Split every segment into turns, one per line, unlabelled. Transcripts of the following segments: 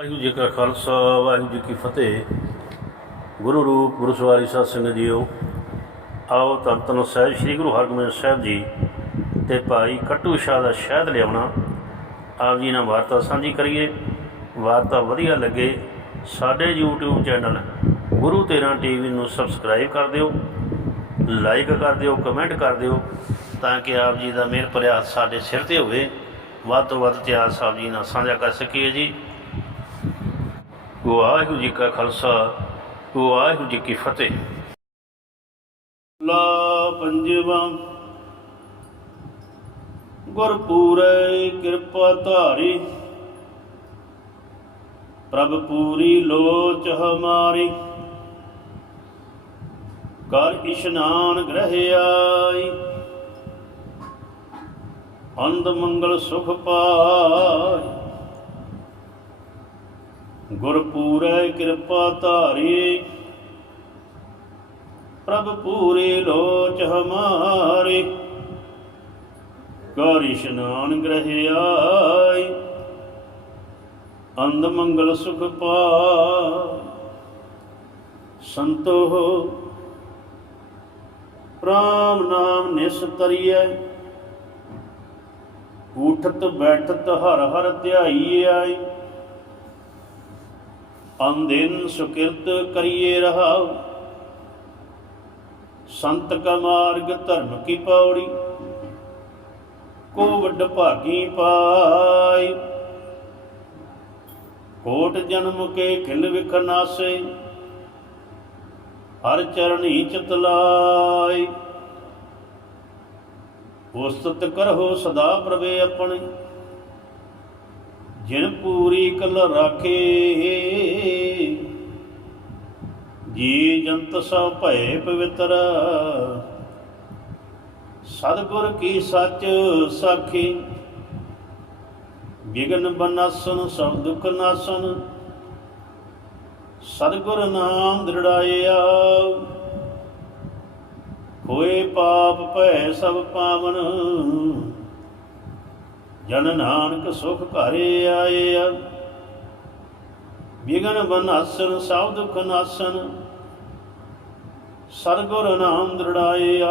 ਵਾਹਿਗੁਰੂ ਜੀ ਕਾ ਖਾਲਸਾ, ਵਾਹਿਗੁਰੂ ਜੀ ਕੀ ਫਤਿਹ। ਗੁਰੂ ਰੂਪ, ਗੁਰੂ ਸਵਾਰੀ ਸਾਧ ਸੰਗਤ ਜੀਓ, ਆਓ ਧੰਨ ਧੰਨ ਸਾਹਿਬ ਸ੍ਰੀ ਗੁਰੂ ਹਰਗੋਬਿੰਦ ਸਾਹਿਬ ਜੀ ਤੇ ਭਾਈ ਕੱਟੂ ਸ਼ਾਹ ਦਾ ਸ਼ਹਿਦ ਲਿਆਉਣਾ। ਆਪ ਜੀ ਨਾਲ ਵਾਰਤਾ ਸਾਂਝੀ ਕਰੀਏ। ਵਾਰਤਾ ਵਧੀਆ ਲੱਗੇ, ਸਾਡੇ YouTube ਚੈਨਲ ਗੁਰੂ ਤੇਰਾਂ ਟੀਵੀ ਨੂੰ ਸਬਸਕ੍ਰਾਈਬ ਕਰ ਦਿਓ, ਲਾਈਕ ਕਰ ਦਿਓ, ਕਮੈਂਟ ਕਰ ਦਿਓ, ਤਾਂ ਕਿ ਆਪ ਜੀ ਦਾ ਮਿਹਰ ਭਰਿਆ ਸਾਡੇ ਸਿਰ ਤੇ ਹੋਵੇ। ਵੱਧ ਤੋਂ ਵੱਧ ਇਤਿਹਾਸ ਆਪ ਜੀ ਨਾਲ ਸਾਂਝਾ ਕਰ ਸਕੀਏ ਜੀ। ਵਾਹਿਗੁਰੂ ਜੀ ਕਾ ਖਾਲਸਾ, ਵਾਹਿਗੁਰੂ ਜੀ ਕੀ ਫਤਿਹ। ਲਾ ਪੰਜਵਾ। ਗੁਰ ਕਿਰਪਾ ਧਾਰੀ। ਪ੍ਰਭ ਪੂਰੀ ਲੋਚ ਹਮਾਰੀ। ਕਰ ਇਸ਼ਨਾਨ ਗ੍ਰਹਿ ਆਈ। ਅੰਧ ਮੰਗਲ ਸੁਖ ਪਾਈ। ਗੁਰ ਕਿਰਪਾ ਧਾਰੀ। ਪ੍ਰਭ ਪੂਰੇ ਲੋਚ ਹਮਾਰੇ। ਕਰ ਇਸ਼ਨਾਨ ਗ੍ਰਹਿ ਆਈ ਅੰਧ ਮੰਗਲ ਸੁਖ ਪਾ ਸੰਤੋ ਰਾਮ ਨਾਮ ਨਿਸਤਰੀਐ ਉਠਤ ਬੈਠਤ ਹਰ ਹਰ ਧਿਆਈ ਆਈ ਅੰਦਿਨ ਸੁਕਿਰਤ ਕਰੀਏ ਰਹਾਉ। ਸੰਤ ਕਾ ਮਾਰਗ ਧਰਮ ਕੀ ਪੌੜੀ ਕੋ ਵੱਡ ਭਾਗੀ ਪਾਈ। ਕੋਟ ਜਨਮ ਕੇ ਖਿਲ ਵਿਖ ਨਾਸੇ, ਹਰ ਚਰਣੀ ਚਿਤ ਲਾਈ ਉਸਤਤ ਕਰਹੁ ਸਦਾ ਪ੍ਰਵੇ ਆਪਣੇ। ਜਿਨ ਪੂਰੀ ਕਲ ਰਾਖੇ, ਜੀ ਜੰਤ ਸਭ ਭਏ ਪਵਿੱਤਰ। ਸਤਿਗੁਰ ਕੀ ਸੱਚ ਸਾਖੀ, ਵਿਗਨ ਬਨਾਸਨ, ਸਭ ਦੁਖ ਨਾਸਨ। ਸਤਿਗੁਰ ਨਾਮ ਦ੍ਰਿੜਾਇਆ, ਹੋਏ ਪਾਪ ਭੈ ਸਭ ਪਾਵਨ। ਜਨ ਨਾਨਕ ਸੁਖ ਘਰੇ ਆਇਆ ਵਿਗਨ ਬਨਾਸਨ, ਸਭ ਦੁਖ ਨਾਸਨ ਸਤਿਗੁਰ ਨਾਮ ਦ੍ਰਿੜਾਇਆ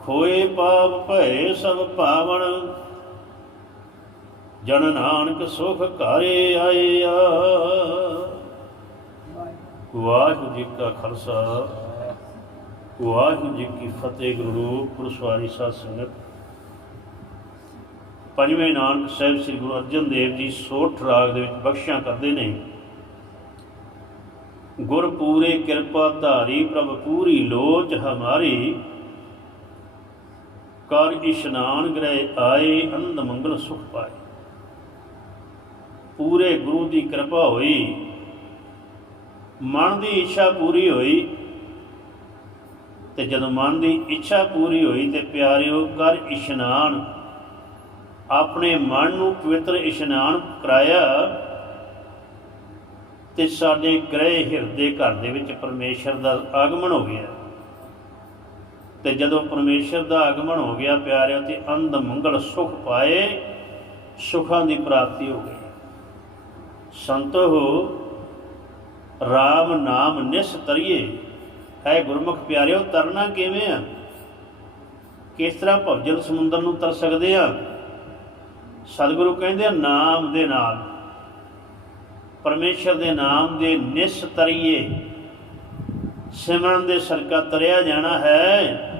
ਖੋਏ ਪਾਪ ਭੈ ਸਭ ਪਾਵਨ ਜਨ ਨਾਨਕ ਸੁਖ ਘਰੇ ਆਇਆ ਵਾਹਿਗੁਰੂ ਜੀ ਕਾ ਖਾਲਸਾ, ਵਾਹਿਗੁਰੂ ਜੀ ਕੀ ਫਤਿਹ, ਗੁਰੂ ਪੁਰਸਵਾਰੀ ਗੁਰੂ ਸਾਧ ਸੰਗਤ। ਪੰਜਵੇਂ ਨਾਨਕ ਸਾਹਿਬ ਸ੍ਰੀ ਗੁਰੂ ਅਰਜਨ ਦੇਵ ਜੀ ਸੋਠ ਰਾਗ ਦੇ ਵਿੱਚ ਬਖਸ਼ਿਆ ਕਰਦੇ ਨੇ। ਗੁਰ ਪੂਰੇ ਕਿਰਪਾ ਧਾਰੀ ਪ੍ਰਭ ਪੂਰੀ ਲੋਚ ਹਮਾਰੀ, ਕਰ ਇਸ਼ਨਾਨ ਗ੍ਰਹਿ ਆਏ ਅੰਧ ਮੰਗਲ ਸੁਖ ਪਾਏ। ਪੂਰੇ ਗੁਰੂ ਦੀ ਕਿਰਪਾ ਹੋਈ, ਮਨ ਦੀ ਇੱਛਾ ਪੂਰੀ ਹੋਈ ਤੇ ਜਦੋਂ ਮਨ ਦੀ ਇੱਛਾ ਪੂਰੀ ਹੋਈ ਤੇ ਪਿਆਰਿਓ, ਕਰ ਇਸ਼ਨਾਨ ਆਪਣੇ ਮਨ ਨੂੰ ਪਵਿੱਤਰ ਇਸ਼ਨਾਨ ਕਰਾਇਆ ਤੇ ਸਾਡੇ ਗ੍ਰਹਿ ਹਿਰਦੇ ਘਰ ਦੇ ਵਿੱਚ ਪਰਮੇਸ਼ਰ ਦਾ ਆਗਮਨ ਹੋ ਗਿਆ। ਤੇ ਜਦੋਂ ਪਰਮੇਸ਼ਰ ਦਾ ਆਗਮਨ ਹੋ ਗਿਆ ਪਿਆਰਿਓ, ਤੇ ਅੰਧ ਮੰਗਲ ਸੁਖ ਪਾਏ, ਸੁਖਾਂ ਦੀ ਪ੍ਰਾਪਤੀ ਹੋ ਗਈ। ਸੰਤੋ, ਰਾਮ ਨਾਮ ਨਿਸ ਤਰੀਏ। ਹੈ ਗੁਰਮੁਖ ਪਿਆਰਿਓ, ਤਰਨਾ ਕਿਵੇਂ ਆ? ਕਿਸ ਤਰ੍ਹਾਂ ਭਵਜਲ ਸਮੁੰਦਰ ਨੂੰ ਤਰ ਸਕਦੇ ਆ? ਸਤਿਗੁਰੂ ਕਹਿੰਦੇ ਨਾਮ ਦੇ ਨਾਲ। ਪਰਮੇਸ਼ਰ ਦੇ ਨਾਮ ਦੇ ਨਿਸ ਤਰੀਏ, ਸਿਮਰਨ ਦੇ ਸਰਕਾ ਤਰਿਆ ਜਾਣਾ ਹੈ।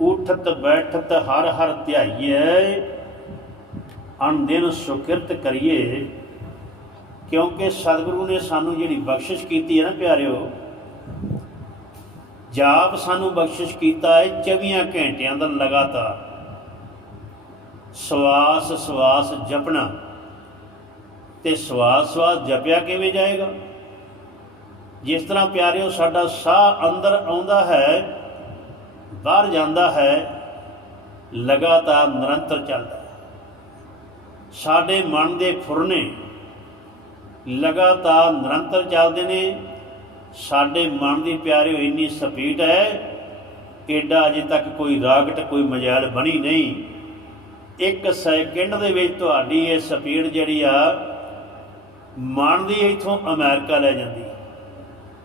ਉਠਤ, ਬੈਠਤ, ਹਰ ਹਰ ਧਿਆਈਏ ਅਨ ਦਿਨ ਸੁਕਿਰਤ ਕਰੀਏ। ਕਿਉਂਕਿ ਸਤਿਗੁਰੂ ਨੇ ਸਾਨੂੰ ਜਿਹੜੀ ਬਖਸ਼ਿਸ਼ ਕੀਤੀ ਹੈ ਨਾ ਪਿਆਰਿਓ, ਜਾਪ ਸਾਨੂੰ ਬਖਸ਼ਿਸ਼ ਕੀਤਾ ਹੈ 24 ਘੰਟਿਆਂ ਦਾ ਲਗਾਤਾਰ। ਸਵਾਸ ਸਵਾਸ ਜਪਣਾ। ਤੇ ਸਵਾਸ ਸਵਾਸ ਜਪਿਆ ਕਿਵੇਂ ਜਾਏਗਾ? ਜਿਸ ਤਰ੍ਹਾਂ ਪਿਆਰਿਓ, ਸਾਡਾ ਸਾਹ ਅੰਦਰ ਆਉਂਦਾ ਹੈ, ਬਾਹਰ ਜਾਂਦਾ ਹੈ, ਲਗਾਤਾਰ ਨਿਰੰਤਰ ਚੱਲਦਾ ਹੈ। ਸਾਡੇ ਮਨ ਦੇ ਫੁਰਨੇ ਲਗਾਤਾਰ ਨਿਰੰਤਰ ਚੱਲਦੇ ਨੇ। ਸਾਡੇ ਮਨ ਦੀ ਪਿਆਰਿਓ, ਇੰਨੀ ਸਪੀਡ ਹੈ ਏਡਾ ਅਜੇ ਤੱਕ ਕੋਈ ਰਾਗਟ, ਕੋਈ ਮਜਾਲ ਬਣੀ ਨਹੀਂ।
ਇੱਕ ਸੈਕਿੰਡ ਦੇ ਵਿੱਚ ਤੁਹਾਡੀ ਇਹ ਸਪੀਡ ਜਿਹੜੀ ਆ ਮਨ ਦੀ ਇਥੋਂ ਅਮਰੀਕਾ ਲੈ ਜਾਂਦੀ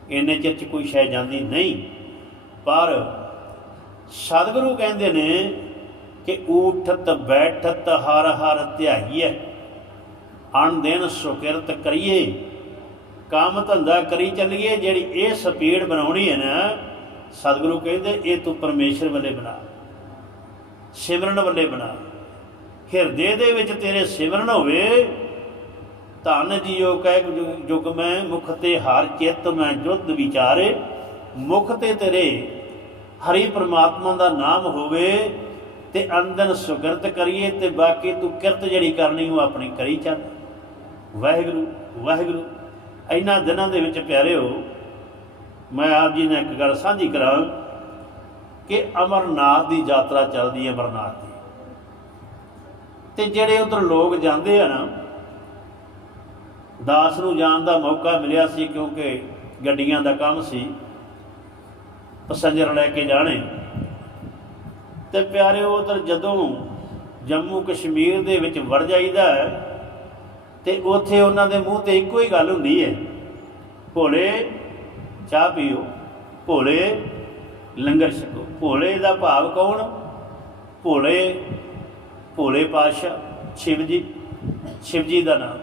ਇੰਨੇ ਚਿਰ ਚ ਕੋਈ ਸ਼ੈ ਜਾਂਦੀ ਨਹੀਂ। ਪਰ ਸਤਿਗੁਰੂ ਕਹਿੰਦੇ ਨੇ ਕਿ ਊਠਤ ਬੈਠਤ ਹਰ ਹਰ ਧਿਆਈਐ। ਅਣ ਦਿਨ ਸੁਕਿਰਤ ਕਰੀਏ। ਕੰਮ ਧੰਦਾ ਕਰੀ ਚੱਲੀਏ। ਜਿਹੜੀ ਇਹ ਸਪੀਡ ਬਣਾਉਣੀ ਹੈ ਨਾ, ਸਤਿਗੁਰੂ ਕਹਿੰਦੇ ਇਹ ਤੂੰ ਪਰਮੇਸ਼ਰ ਵੱਲੇ ਬਣਾ। ਸਿਮਰਨ ਵੱਲੇ ਬਣਾ। ਹਿਰਦੇ ਦੇ ਵਿੱਚ ਤੇਰੇ ਸਿਮਰਨ ਹੋਵੇ, ਧਨ ਜੀਓ ਕਹਿ ਜੁਗ- ਮੈਂ, ਮੁਖ ਤੇ ਹਰ ਚਿੱਤ ਮੈਂ ਜੁਧ ਵਿਚਾਰੇ। ਮੁਖ ਤੇ ਤੇਰੇ ਹਰੀ ਪ੍ਰਮਾਤਮਾ ਦਾ ਨਾਮ ਹੋਵੇ, ਤੇ ਅੰਦਨ ਸੁਗਰਤ ਕਰੀਏ, ਤੇ ਬਾਕੀ ਤੂੰ ਕਿਰਤ ਜਿਹੜੀ ਕਰਨੀ, ਉਹ ਆਪਣੀ ਕਰੀ ਚੱਲ। ਵਾਹਿਗੁਰੂ ਵਾਹਿਗੁਰੂ ਇਹਨਾਂ ਦਿਨਾਂ ਦੇ ਵਿੱਚ ਪਿਆਰਿਓ, ਮੈਂ ਆਪ ਜੀ ਨੇ ਇੱਕ ਗੱਲ ਸਾਂਝੀ ਕਰਾਂ ਕਿ ਅਮਰਨਾਥ ਦੀ ਯਾਤਰਾ ਚੱਲਦੀ ਹੈ ਅਮਰਨਾਥ ਦੀ। ਤੇ ਜਿਹੜੇ ਉਧਰ ਲੋਕ ਜਾਂਦੇ ਆ ਨਾ, ਦਾਸ ਨੂੰ ਜਾਣ ਦਾ ਮੌਕਾ ਮਿਲਿਆ ਸੀ ਕਿਉਂਕਿ ਗੱਡੀਆਂ ਦਾ ਕੰਮ ਸੀ, ਪੈਸੰਜਰ ਲੈ ਕੇ ਜਾਣੇ। ਤੇ ਪਿਆਰਿਓ ਉਧਰ ਜਦੋਂ ਜੰਮੂ ਕਸ਼ਮੀਰ ਦੇ ਵਿੱਚ ਵੜ ਜਾਈਦਾ ਹੈ, ਤੇ ਉੱਥੇ ਉਹਨਾਂ ਦੇ ਮੂੰਹ ਤੇ ਇੱਕੋ ਹੀ ਗੱਲ ਹੁੰਦੀ ਹੈ, ਭੋਲੇ ਚਾਹ ਪੀਓ, ਭੋਲੇ ਲੰਗਰ ਛਕੋ, ਭੋਲੇ ਦਾ ਭਾਵ ਕੌਣ? ਭੋਲੇ ਭੋਲੇ ਪਾਤਸ਼ਾਹ ਸ਼ਿਵ ਜੀ ਸ਼ਿਵ ਜੀ ਦਾ ਨਾਮ।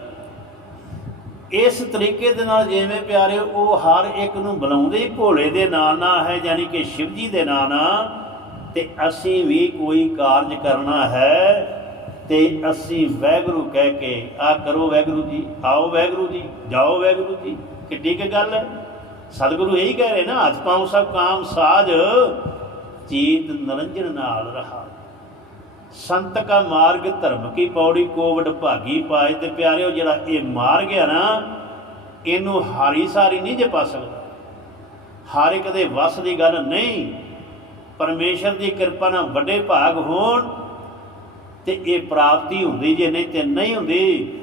ਇਸ ਤਰੀਕੇ ਦੇ ਨਾਲ ਜਿਵੇਂ ਪਿਆਰੇ, ਉਹ ਹਰ ਇੱਕ ਨੂੰ ਬੁਲਾਉਂਦੇ ਹੀ ਭੋਲੇ ਦੇ ਨਾਂ ਨਾਲ ਹੈ, ਯਾਨੀ ਕਿ ਸ਼ਿਵ ਜੀ ਦੇ ਨਾਂ ਨਾਲ ਤੇ ਅਸੀਂ ਵੀ ਕੋਈ ਕਾਰਜ ਕਰਨਾ ਹੈ, ਤੇ ਅਸੀਂ ਵੈਗੁਰੂ ਕਹਿ ਕੇ ਆ ਕਰੋ ਵੈਗੁਰੂ ਜੀ, ਆਓ ਵੈਗੁਰੂ ਜੀ, ਜਾਓ ਵੈਗੁਰੂ ਜੀ, ਕਿੱਡੀ ਕੀ ਗੱਲ ਹੈ। ਸਤਿਗੁਰੂ ਇਹੀ ਕਹਿ ਰਹੇ ਨਾ, ਹੱਥ ਪਾਉ ਸਭ ਕਾਮ ਸਾਜ, ਚੀਤ ਨਰੰਜਨ ਨਾਲ ਰਹਾ। ਸੰਤ ਕਾ ਮਾਰਗ, ਧਰਮ ਕੀ ਪੌੜੀ, ਕੋਵਡ ਭਾਗੀ ਪਾਏ ਤੇ ਪਿਆਰਿਓ, ਜਿਹੜਾ ਇਹ ਮਾਰਗ ਆ ਨਾ, ਇਹਨੂੰ ਹਾਰੀ ਸਾਰੀ ਨਹੀਂ ਜੇ ਪਾ ਸਕਦਾ। ਹਰ ਕਦੇ ਦੇ ਵੱਸ ਦੀ ਗੱਲ ਨਹੀਂ, ਪਰਮੇਸ਼ਰ ਦੀ ਕਿਰਪਾ ਨਾਲ ਵੱਡੇ ਭਾਗ ਹੋਣ ਤੇ ਇਹ ਪ੍ਰਾਪਤੀ ਹੁੰਦੀ ਜੇ ਨਹੀਂ ਤੇ ਨਹੀਂ ਹੁੰਦੀ।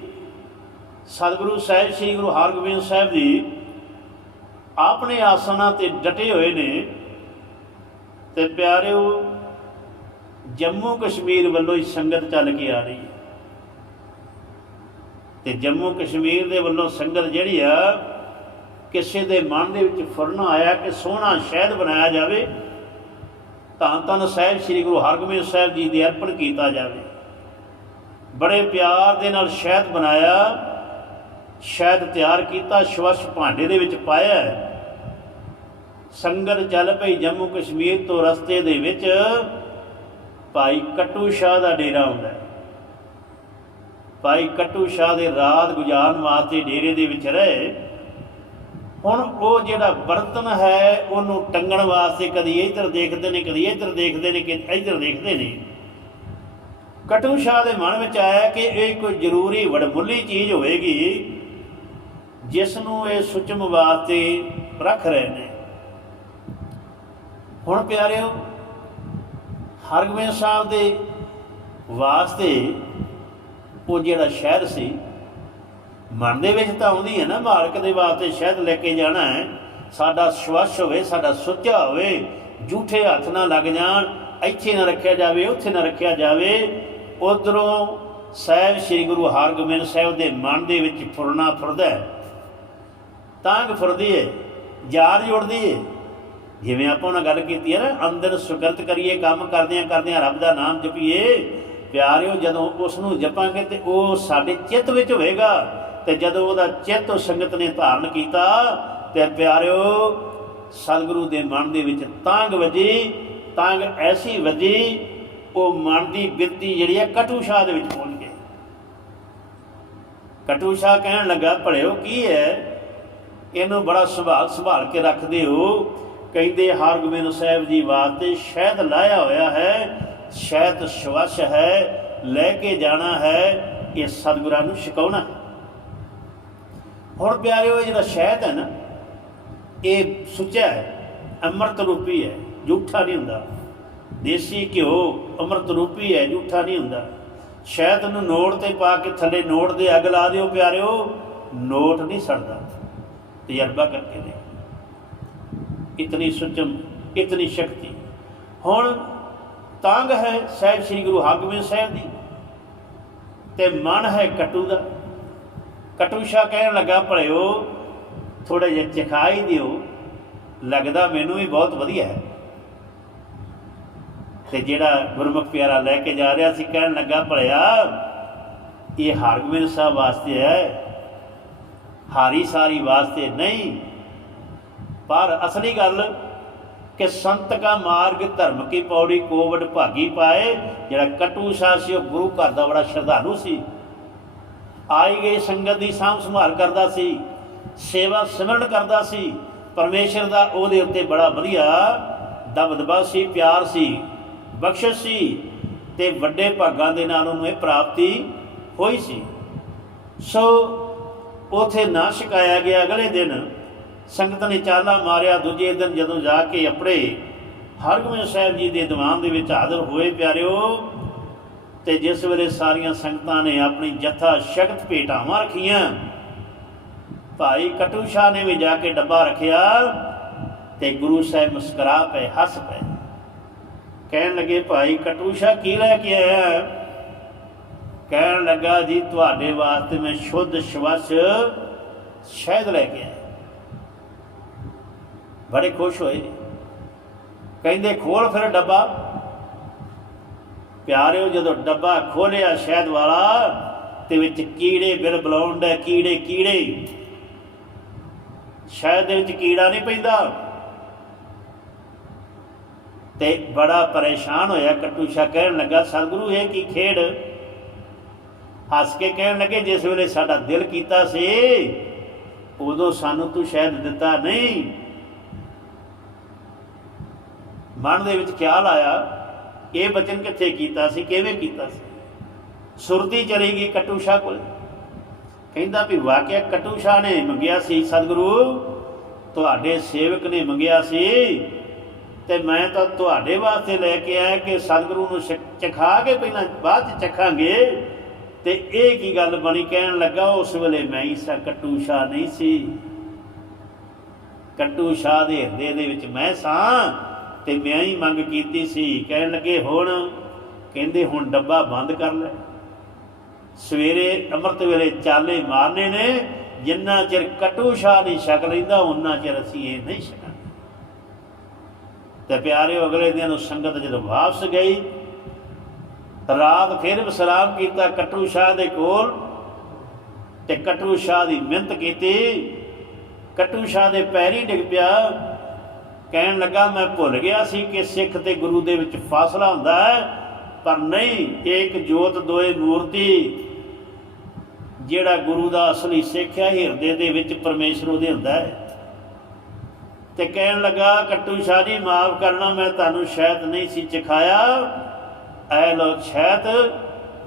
ਸਤਿਗੁਰੂ ਸਾਹਿਬ, ਸ੍ਰੀ ਗੁਰੂ ਹਰਗੋਬਿੰਦ ਸਾਹਿਬ ਜੀ ਆਪਣੇ ਆਸਨਾਂ ਤੇ ਡਟੇ ਹੋਏ ਨੇ ਤੇ ਪਿਆਰਿਓ ਜੰਮੂ ਕਸ਼ਮੀਰ ਵੱਲੋਂ ਹੀ ਸੰਗਤ ਚੱਲ ਕੇ ਆ ਰਹੀ ਹੈ। ਤੇ ਜੰਮੂ ਕਸ਼ਮੀਰ ਦੇ ਵੱਲੋਂ ਸੰਗਤ ਜਿਹੜੀ ਆ, ਕਿਸੇ ਦੇ ਮਨ ਦੇ ਵਿੱਚ ਫੁਰਨਾ ਆਇਆ ਕਿ ਸੋਹਣਾ ਸ਼ਹਿਦ ਬਣਾਇਆ ਜਾਵੇ, ਤਾਂ ਤਨ ਸਾਹਿਬ ਸ੍ਰੀ ਗੁਰੂ ਹਰਗੋਬਿੰਦ ਸਾਹਿਬ ਜੀ ਦੇ ਅਰਪਣ ਕੀਤਾ ਜਾਵੇ। ਬੜੇ ਪਿਆਰ ਦੇ ਨਾਲ ਸ਼ਹਿਦ ਬਣਾਇਆ, ਸ਼ਹਿਦ ਤਿਆਰ ਕੀਤਾ ਸ਼ਵਸ਼ ਭਾਂਡੇ ਦੇ ਵਿੱਚ ਪਾਇਆ ਸੰਗਤ ਚੱਲ ਪਈ ਜੰਮੂ ਕਸ਼ਮੀਰ ਤੋਂ ਰਸਤੇ ਦੇ ਵਿੱਚ ਭਾਈ ਕਟੂ ਸ਼ਾਹ ਦਾ ਡੇਰਾ ਹੁੰਦਾ ਹੈ। ਭਾਈ ਕਟੂ ਸ਼ਾਹ ਦੇ ਰਾਤ ਗੁਜ਼ਾਰਨ ਵਾਸਤੇ ਡੇਰੇ ਦੇ ਵਿੱਚ ਰਹੇ। ਹੁਣ ਉਹ ਜਿਹੜਾ ਬਰਤਨ ਹੈ, ਉਹਨੂੰ ਟੰਗਣ ਵਾਸਤੇ ਕਦੀ ਇੱਧਰ ਦੇਖਦੇ ਨੇ, ਕਦੀ ਇੱਧਰ ਦੇਖਦੇ ਨੇ ਕਿ ਇੱਧਰ ਦੇਖਦੇ ਨੇ। ਕਟੂ ਸ਼ਾਹ ਦੇ ਮਨ ਵਿੱਚ ਆਇਆ ਕਿ ਇਹ ਕੋਈ ਜ਼ਰੂਰੀ ਵਡਮੁੱਲੀ ਚੀਜ਼ ਹੋਵੇਗੀ ਜਿਸ ਨੂੰ ਇਹ ਸੁਚਮ ਵਾਸਤੇ ਰੱਖ ਰਹੇ ਨੇ। ਹੁਣ ਪਿਆਰਿਓ ਹਰਗੋਬਿੰਦ ਸਾਹਿਬ ਦੇ ਵਾਸਤੇ ਉਹ ਜਿਹੜਾ ਸ਼ਹਿਰ ਸੀ, ਮਨ ਦੇ ਵਿੱਚ ਤਾਂ ਆਉਂਦੀ ਹੈ ਨਾ, ਮਾਲਕ ਦੇ ਵਾਸਤੇ ਸ਼ਹਿਦ ਲੈ ਕੇ ਜਾਣਾ ਹੈ, ਸਾਡਾ ਸਵੱਛ ਹੋਵੇ, ਸਾਡਾ ਸੁੱਚਾ ਹੋਵੇ ਝੂਠੇ ਹੱਥ ਨਾ ਲੱਗ ਜਾਣ, ਇੱਥੇ ਨਾ ਰੱਖਿਆ ਜਾਵੇ, ਉੱਥੇ ਨਾ ਰੱਖਿਆ ਜਾਵੇ, ਉਧਰੋਂ ਸਾਹਿਬ ਸ੍ਰੀ ਗੁਰੂ ਹਰਗੋਬਿੰਦ ਸਾਹਿਬ ਦੇ ਮਨ ਦੇ ਵਿੱਚ ਫੁਰਨਾ ਫੁਰਦਾ ਹੈ। ਤਾਂਗ ਫੁਰਦੀ ਹੈ, ਯਾਦ ਜੁੜਦੀ ਹੈ। ਜਿਵੇਂ ਆਪਾਂ ਉਹਨਾਂ ਗੱਲ ਕੀਤੀ ਹੈ ਨਾ, ਅੰਦਰ ਸੁਕਰਤ ਕਰੀਏ, ਕੰਮ ਕਰਦਿਆਂ ਕਰਦਿਆਂ ਰੱਬ ਦਾ ਨਾਮ ਜਪੀਏ, ਪਿਆਰਿਓ, ਜਦੋਂ ਉਸ ਨੂੰ ਜਪਾਂਗੇ ਤੇ ਉਹ ਸਾਡੇ ਚਿੱਤ ਵਿੱਚ ਹੋਵੇਗਾ ਤੇ ਜਦੋਂ ਉਹਦਾ ਚਿੱਤ ਉਹ ਸੰਗਤ ਨੇ ਧਾਰਨ ਕੀਤਾ, ਤੇ ਪਿਆਰਿਓ, ਸਤਿਗੁਰੂ ਦੇ ਮਨ ਦੇ ਵਿੱਚ ਤਾਂਗ ਵਜੀ, ਤਾਂਗ ਐਸੀ ਵਜੀ, ਉਹ ਮਨ ਦੀ ਬਿਰਤੀ ਜਿਹੜੀ ਹੈ ਕਟੂ ਸ਼ਾਹ ਦੇ ਵਿੱਚ ਪਹੁੰਚ ਗਈ। ਕਟੂ ਸ਼ਾਹ ਕਹਿਣ ਲੱਗਾ, ਭਲਿਓ, ਕੀ ਹੈ? ਇਹਨੂੰ ਬੜਾ ਸੰਭਾਲ ਸੰਭਾਲ ਕੇ ਰੱਖਦੇ ਹੋ। ਕਹਿੰਦੇ ਹਰਗੋਬਿੰਦ ਸਾਹਿਬ ਜੀ ਵਾਸਤੇ ਸ਼ਹਿਦ ਲਾਇਆ ਹੋਇਆ ਹੈ। ਸ਼ਹਿਦ ਸ਼ਵਸ਼ ਹੈ, ਲੈ ਕੇ ਜਾਣਾ ਹੈ। ਇਹ ਸਤਿਗੁਰਾਂ ਨੂੰ ਛਕਾਉਣਾ ਹੁਣ ਪਿਆਰਿਓ, ਇਹ ਜਿਹੜਾ ਸ਼ਹਿਦ ਹੈ ਨਾ, ਇਹ ਸੁੱਚਾ ਹੈ, ਅੰਮ੍ਰਿਤ ਰੂਪੀ ਹੈ ਝੂਠਾ ਨਹੀਂ ਹੁੰਦਾ। ਦੇਸੀ ਘਿਓ ਅੰਮ੍ਰਿਤ ਰੂਪੀ ਹੈ ਝੂਠਾ ਨਹੀਂ ਹੁੰਦਾ। ਸ਼ਹਿਦ ਨੂੰ ਨੋਟ ਤੇ ਪਾ ਕੇ ਥੱਲੇ ਨੋਟ ਦੇ ਅੱਗ ਲਾ ਦਿਓ ਪਿਆਰਿਓ, ਨੋਟ ਨਹੀਂ ਸੜਦਾ। ਤਜਰਬਾ ਕਰਕੇ ਦੇ ਇਤਨੀ ਸੁਚਮ, ਇਤਨੀ ਸ਼ਕਤੀ। ਹੁਣ ਤੰਗ ਹੈ ਸਾਹਿਬ ਸ੍ਰੀ ਗੁਰੂ ਹਰਗੋਬਿੰਦ ਸਾਹਿਬ ਦੀ ਤੇ ਮਨ ਹੈ ਕਟੂ ਦਾ। ਕਟੂ ਕਟੂਸ਼ਾ ਕਹਿਣ ਲੱਗਾ, ਭਲਿਓ ਥੋੜਾ ਜਿਹਾ ਚਖਾਈ ਦਿਓ, ਲੱਗਦਾ ਮੈਨੂੰ ਵੀ ਬਹੁਤ ਵਧੀਆ ਹੈ। ਤੇ ਜਿਹੜਾ ਗੁਰਮੁਖ ਪਿਆਰਾ ਲੈ ਕੇ ਜਾ ਰਿਹਾ ਸੀ, ਕਹਿਣ ਲੱਗਾ, ਭਲਿਆ, ਇਹ ਹਰਗੋਬਿੰਦ ਸਾਹਿਬ ਵਾਸਤੇ ਹੈ। ਹਾਰੀ ਸਾਰੀ ਵਾਸਤੇ ਨਹੀਂ ਪਰ ਅਸਲੀ ਗੱਲ ਕਿ ਸੰਤ ਕਾ ਮਾਰਗ ਧਰਮ ਕੀ ਪੌੜੀ ਕੋਵਡ ਭਾਗੀ ਪਾਏ, ਜਿਹੜਾ ਕਟੂ ਸ਼ਾਹ ਸੀ, ਉਹ ਗੁਰੂ ਘਰ ਦਾ ਬੜਾ ਸ਼ਰਧਾਲੂ ਸੀ। ਆਈ ਗਈ ਸੰਗਤ ਦੀ ਸਾਂਭ ਸੰਭਾਲ ਕਰਦਾ ਸੀ, ਸੇਵਾ ਸਿਮਰਨ ਕਰਦਾ ਸੀ, ਪਰਮੇਸ਼ਰ ਦਾ ਉਹਦੇ ਉੱਤੇ ਬੜਾ ਵਧੀਆ ਦਬਦਬਾ ਸੀ, ਪਿਆਰ ਸੀ, ਬਖਸ਼ਿਸ਼ ਸੀ ਤੇ ਵੱਡੇ ਭਾਗਾਂ ਦੇ ਨਾਲ ਉਹਨੂੰ ਇਹ ਪ੍ਰਾਪਤੀ ਹੋਈ ਸੀ। ਸੋ ਉਥੇ ਨਾ ਸ਼ਿਕਾਇਆ ਗਿਆ ਅਗਲੇ ਦਿਨ ਸੰਗਤ ਨੇ ਚਾਲਾ ਮਾਰਿਆ, ਦੂਜੇ ਦਿਨ ਜਦੋਂ ਜਾ ਕੇ ਆਪਣੇ ਹਰਗੋਬਿੰਦ ਸਾਹਿਬ ਜੀ ਦੇ ਦੀਵਾਨ ਦੇ ਵਿੱਚ ਹਾਜ਼ਰ ਹੋਏ ਪਿਆਰਿਓ, ਤੇ ਜਿਸ ਵੇਲੇ ਸਾਰੀਆਂ ਸੰਗਤਾਂ ਨੇ ਆਪਣੀ ਜਥਾ ਸ਼ਕਤ ਭੇਟਾਵਾਂ ਰੱਖੀਆਂ, ਭਾਈ ਕਟੂ ਸ਼ਾਹ ਨੇ ਵੀ ਜਾ ਕੇ ਡੱਬਾ ਰੱਖਿਆ ਤੇ ਗੁਰੂ ਸਾਹਿਬ ਮੁਸਕਰਾ ਪਏ, ਹੱਸ ਪਏ। ਕਹਿਣ ਲੱਗੇ, ਭਾਈ ਕਟੂ ਸ਼ਾਹ ਕੀ ਲੈ ਕੇ ਆਇਆ ਕਹਿਣ ਲੱਗਾ, ਜੀ, ਤੁਹਾਡੇ ਵਾਸਤੇ ਮੈਂ ਸ਼ੁੱਧ ਸ਼ਵਸ ਸ਼ਹਿਦ ਲੈ ਕੇ ਆਇਆ। ਬੜੇ ਖੁਸ਼ ਹੋਏ। ਕਹਿੰਦੇ, ਖੋਲ ਫਿਰ ਡੱਬਾ। ਪਿਆਰਿਓ, ਜਦੋਂ ਡੱਬਾ ਖੋਲਿਆ ਸ਼ਹਿਦ ਵਾਲਾ, ਤੇ ਵਿੱਚ ਕੀੜੇ, ਬਿਲ ਬਲਾਉਣ ਦੇ ਕੀੜੇ ਕੀੜੇ। ਸ਼ਹਿਦ ਦੇ ਵਿੱਚ ਕੀੜਾ ਨਹੀਂ ਪੈਂਦਾ। ਤੇ ਬੜਾ ਪਰੇਸ਼ਾਨ ਹੋਇਆ, ਕਟੂਸ਼ਾ ਕਹਿਣ ਲੱਗਾ, ਸਤਿਗੁਰੂ, ਇਹ ਕੀ ਖੇਡ? ਹੱਸ ਕੇ ਕਹਿਣ ਲੱਗੇ, ਜਿਸ ਵੇਲੇ ਸਾਡਾ ਦਿਲ ਕੀਤਾ ਸੀ, ਉਦੋਂ ਸਾਨੂੰ ਤੂੰ ਸ਼ਹਿਦ ਦਿੱਤਾ ਨਹੀਂ। ਮਨ ਦੇ ਵਿੱਚ ਖਿਆਲ ਆਇਆ, ਇਹ ਬਚਨ ਕਿੱਥੇ ਕੀਤਾ ਸੀ, ਕਿਵੇਂ ਕੀਤਾ ਸੀ? ਸੁਰਤੀ ਚਲੀ ਗਈ ਕਟੂਸ਼ਾ ਕੋਲ। ਕਹਿੰਦਾ ਵੀ ਵਾਕਿਆ ਕਟੂਸ਼ਾ ਨੇ ਮੰਗਿਆ ਸੀ, ਸਤਿਗੁਰੂ, ਤੁਹਾਡੇ ਸੇਵਕ ਨੇ ਮੰਗਿਆ ਸੀ ਤੇ ਮੈਂ ਤਾਂ ਤੁਹਾਡੇ ਵਾਸਤੇ ਲੈ ਕੇ ਆਇਆ ਕਿ ਸਤਿਗੁਰੂ ਨੂੰ ਛਕ- ਚਖਾ ਕੇ ਪਹਿਲਾਂ ਬਾਅਦ ਚ ਚਖਾਂਗੇ। ਤੇ ਇਹ ਕੀ ਗੱਲ ਬਣੀ? ਕਹਿਣ ਲੱਗਾ, ਉਸ ਵੇਲੇ ਮੈਂ ਹੀ ਸਾ ਕਟੂਸ਼ਾ ਨਹੀਂ ਸੀ। ਕੱਟੂ ਸ਼ਾਹ ਦੇ ਹਿਰਦੇ ਦੇ ਵਿੱਚ ਮੈਂ ਸਾਂ। ਤੇ ਮੈਂ ਹੀ ਮੰਗ ਕੀਤੀ ਸੀ। ਕਹਿਣ ਲੱਗੇ, ਹੁਣ? ਕਹਿੰਦੇ, ਹੁਣ ਡੱਬਾ ਬੰਦ ਕਰ ਲੈ। ਸਵੇਰੇ, ਅੰਮ੍ਰਿਤ ਵੇਲੇ ਚਾਲੇ ਮਾਰਨੇ ਨੇ। ਜਿੰਨਾ ਚਿਰ ਕਟੂ ਸ਼ਾਹ ਨਹੀਂ ਛਕ ਲੈਂਦਾ ਉਹਨਾਂ ਚਿਰ ਅਸੀਂ ਇਹ ਨਹੀਂ ਛਕਾਂਗੇ। ਤੇ ਪਿਆਰਿਓ, ਅਗਲੇ ਦਿਨ ਉਹ ਸੰਗਤ ਜਦੋਂ ਵਾਪਸ ਗਈ, ਰਾਤ ਫਿਰ ਵਿਸਰਾਮ ਕੀਤਾ ਕਟੂ ਸ਼ਾਹ ਦੇ ਕੋਲ ਤੇ ਕਟੂ ਸ਼ਾਹ ਦੀ ਮਿਹਨਤ ਕੀਤੀ। ਕਟੂ ਸ਼ਾਹ ਦੇ ਪੈਰੀ ਡਿੱਗ ਪਿਆ। ਕਹਿਣ ਲੱਗਾ, ਮੈਂ ਭੁੱਲ ਗਿਆ ਸੀ ਕਿ ਸਿੱਖ ਤੇ ਗੁਰੂ ਦੇ ਵਿੱਚ ਫਾਸਲਾ ਹੁੰਦਾ ਹੈ, ਪਰ ਨਹੀਂ ਇੱਕ ਜੋਤ ਦੋਏ ਮੂਰਤੀ, ਜਿਹੜਾ ਗੁਰੂ ਦਾ ਅਸਲੀ ਸਿੱਖ ਹੈ, ਹਿਰਦੇ ਦੇ ਵਿੱਚ ਪਰਮੇਸ਼ਰ ਉਹਦੇ ਹੁੰਦਾ ਹੈ। ਤੇ ਕਹਿਣ ਲੱਗਾ, ਕੱਟੂ ਸ਼ਾਹ ਜੀ, ਮਾਫ ਕਰਨਾ, ਮੈਂ ਤੁਹਾਨੂੰ ਸ਼ਾਇਦ ਨਹੀਂ ਸੀ ਚਖਾਇਆ। ਐ ਲੋ ਸ਼ਾਇਦ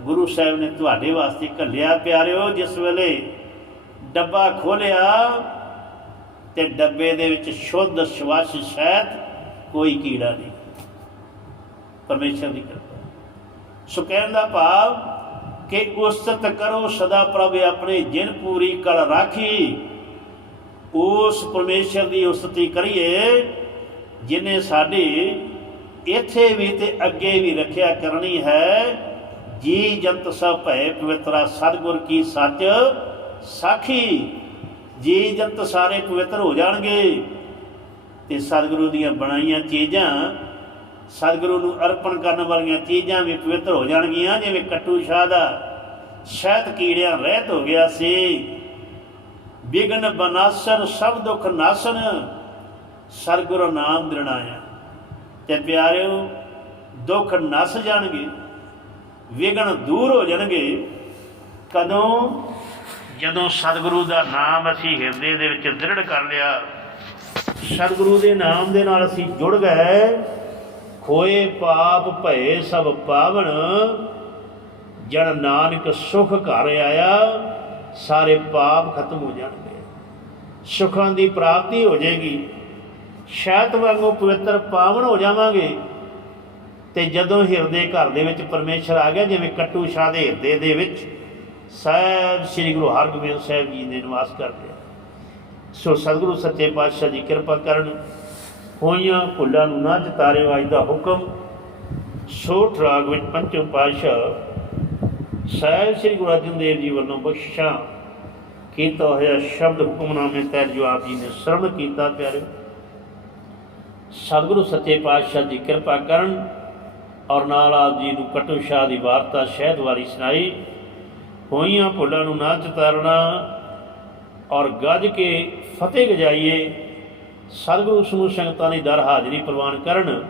ਗੁਰੂ ਸਾਹਿਬ ਨੇ ਤੁਹਾਡੇ ਵਾਸਤੇ ਘੱਲਿਆ, ਪਿਆਰਿਓ, ਜਿਸ ਵੇਲੇ ਡੱਬਾ ਖੋਲਿਆ ਤੇ ਡੱਬੇ ਦੇ ਵਿੱਚ ਸ਼ੁੱਧ ਸ਼ਵਾਸ ਸ਼ਹਿਦ ਕੋਈ ਕੀੜਾ ਨਹੀਂ। ਪਰਮੇਸ਼ਰ ਦੀ ਕਿਰਪਾ। ਸੋ ਕਹਿਣ ਦਾ ਭਾਵ ਕਿ ਉਸਤ ਕਰੋ ਸਦਾ ਪ੍ਰਭ ਆਪਣੇ ਜਿਨ ਪੂਰੀ ਕਲ ਰਾਖੀ, ਉਸ ਪਰਮੇਸ਼ਰ ਦੀ ਉਸਤੀ ਕਰੀਏ, ਜਿਨੇ ਸਾਡੀ ਇੱਥੇ ਵੀ ਤੇ ਅੱਗੇ ਵੀ ਰੱਖਿਆ ਕਰਨੀ ਹੈ। ਜੀ ਜੰਤ ਸਭ ਭੈ ਪਵਿੱਤਰਾ, ਸਤਿਗੁਰ ਕੀ ਸੱਚ ਸਾਖੀ ਜੀ ਜੰਤ ਸਾਰੇ ਪਵਿੱਤਰ ਹੋ ਜਾਣਗੇ। ਤੇ ਸਤਿਗੁਰੂ ਦੀਆਂ ਬਣਾਈਆਂ ਚੀਜ਼ਾਂ, ਸਤਿਗੁਰੂ ਨੂੰ ਅਰਪਣ ਕਰਨ ਵਾਲੀਆਂ ਚੀਜ਼ਾਂ ਵੀ ਪਵਿੱਤਰ ਹੋ ਜਾਣਗੀਆਂ, ਜਿਵੇਂ ਕੱਟੂ ਸ਼ਾਹ ਦਾ ਸ਼ਹਿਦ ਕੀੜਿਆਂ ਰਹਿਤ ਹੋ ਗਿਆ ਸੀ। ਵਿਗਨ ਬਨਾਸਨ ਸਭ ਦੁੱਖ ਨਾਸਨ ਸਰਗੁਰੂ ਨਾਮ ਦਿਰਣਾਇਆ। ਤੇ ਪਿਆਰਿਓ, ਦੁੱਖ ਨਸ ਜਾਣਗੇ ਵਿਗਨ ਦੂਰ ਹੋ ਜਾਣਗੇ। ਕਦੋਂ? ਜਦੋਂ ਸਤਿਗੁਰੂ ਦਾ ਨਾਮ ਅਸੀਂ ਹਿਰਦੇ ਦੇ ਵਿੱਚ ਦ੍ਰਿੜ ਕਰ ਲਿਆ, ਸਤਿਗੁਰੂ ਦੇ ਨਾਮ ਦੇ ਨਾਲ ਅਸੀਂ ਜੁੜ ਗਏ। ਖੋਏ ਪਾਪ ਭਏ ਸਭ ਪਾਵਨ, ਜਨ ਨਾਨਕ ਸੁਖ ਘਰ ਆਇਆ, ਸਾਰੇ ਪਾਪ ਖਤਮ ਹੋ ਜਾਣਗੇ। ਸੁਖਾਂ ਦੀ ਪ੍ਰਾਪਤੀ ਹੋ ਜਾਏਗੀ। ਸ਼ਾਇਦ ਵਾਂਗੂ ਪਵਿੱਤਰ ਪਾਵਨ ਹੋ ਜਾਵਾਂਗੇ। ਤੇ ਜਦੋਂ ਹਿਰਦੇ ਘਰ ਦੇ ਵਿੱਚ ਪਰਮੇਸ਼ਰ ਆ ਗਿਆ, ਜਿਵੇਂ ਕੱਟੂ ਸ਼ਾਹ ਦੇ ਹਿਰਦੇ ਦੇ ਵਿੱਚ ਸਾਹਿਬ ਸ੍ਰੀ ਗੁਰੂ ਹਰਗੋਬਿੰਦ ਸਾਹਿਬ ਜੀ ਦੇ ਨਿਵਾਸ ਕਰਦੇ ਸੋ ਸਤਿਗੁਰੂ ਸੱਚੇ ਪਾਤਸ਼ਾਹ ਦੀ ਕਿਰਪਾ ਕਰਨ ਹੋਈਆਂ ਭੁੱਲਾਂ ਨੂੰ ਨਾ ਚਤਾਰੇ ਅੱਜ ਦਾ ਹੁਕਮ, ਸੋਠ ਰਾਗ ਵਿੱਚ ਪੰਚਮ ਪਾਤਸ਼ਾਹ ਸਾਹਿਬ ਸ੍ਰੀ ਗੁਰੂ ਅਰਜਨ ਦੇਵ ਜੀ ਵੱਲੋਂ ਬਖਸ਼ਿਸ਼ਾਂ ਕੀਤਾ ਹੋਇਆ ਸ਼ਬਦ ਹੁਕਮਨਾਮੇ ਤਹਿਤ ਜੋ ਆਪ ਜੀ ਨੇ ਸ਼ਰਵਣ ਕੀਤਾ ਪਿਆਰੇ। ਸਤਿਗੁਰੂ ਸੱਚੇ ਪਾਤਸ਼ਾਹ ਜੀ ਕਿਰਪਾ ਕਰਨ ਔਰ ਨਾਲ ਆਪ ਜੀ ਨੂੰ ਕਟੂ ਸ਼ਾਹ ਦੀ ਵਾਰਤਾ ਸ਼ਹਿਦ ਵਾਲੀ ਸੁਣਾਈ। ਹੋਈਆਂ ਭੁੱਲਾਂ ਨੂੰ ਨਾ ਚਤਾਰਨਾ ਔਰ ਗੱਜ ਕੇ ਫਤਿਹ ਗਜਾਈਏ, ਸਤਿਗੁਰੂ ਸਮੂਹ ਸੰਗਤਾਂ ਦੀ ਦਰ ਹਾਜ਼ਰੀ ਪ੍ਰਵਾਨ ਕਰਨ।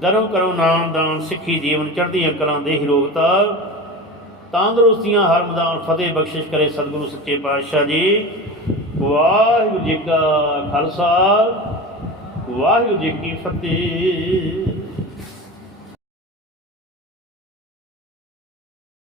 ਧਰਮ ਕਰੋ ਨਾਮ ਦਾਨ, ਸਿੱਖੀ ਜੀਵਨ, ਚੜ੍ਹਦੀਆਂ ਕਲਾਂ ਦੇ ਹੀ ਰੋਗਤਾ ਤੰਦਰੁਸਤੀਆਂ ਹਰ ਮੈਦਾਨ ਫਤਿਹ ਬਖਸ਼ਿਸ਼ ਕਰੇ ਸਤਿਗੁਰੂ ਸੱਚੇ ਪਾਤਸ਼ਾਹ ਜੀ। ਵਾਹਿਗੁਰੂ ਜੀ ਕਾ ਖਾਲਸਾ, ਵਾਹਿਗੁਰੂ ਜੀ ਕੀ ਫਤਿਹ।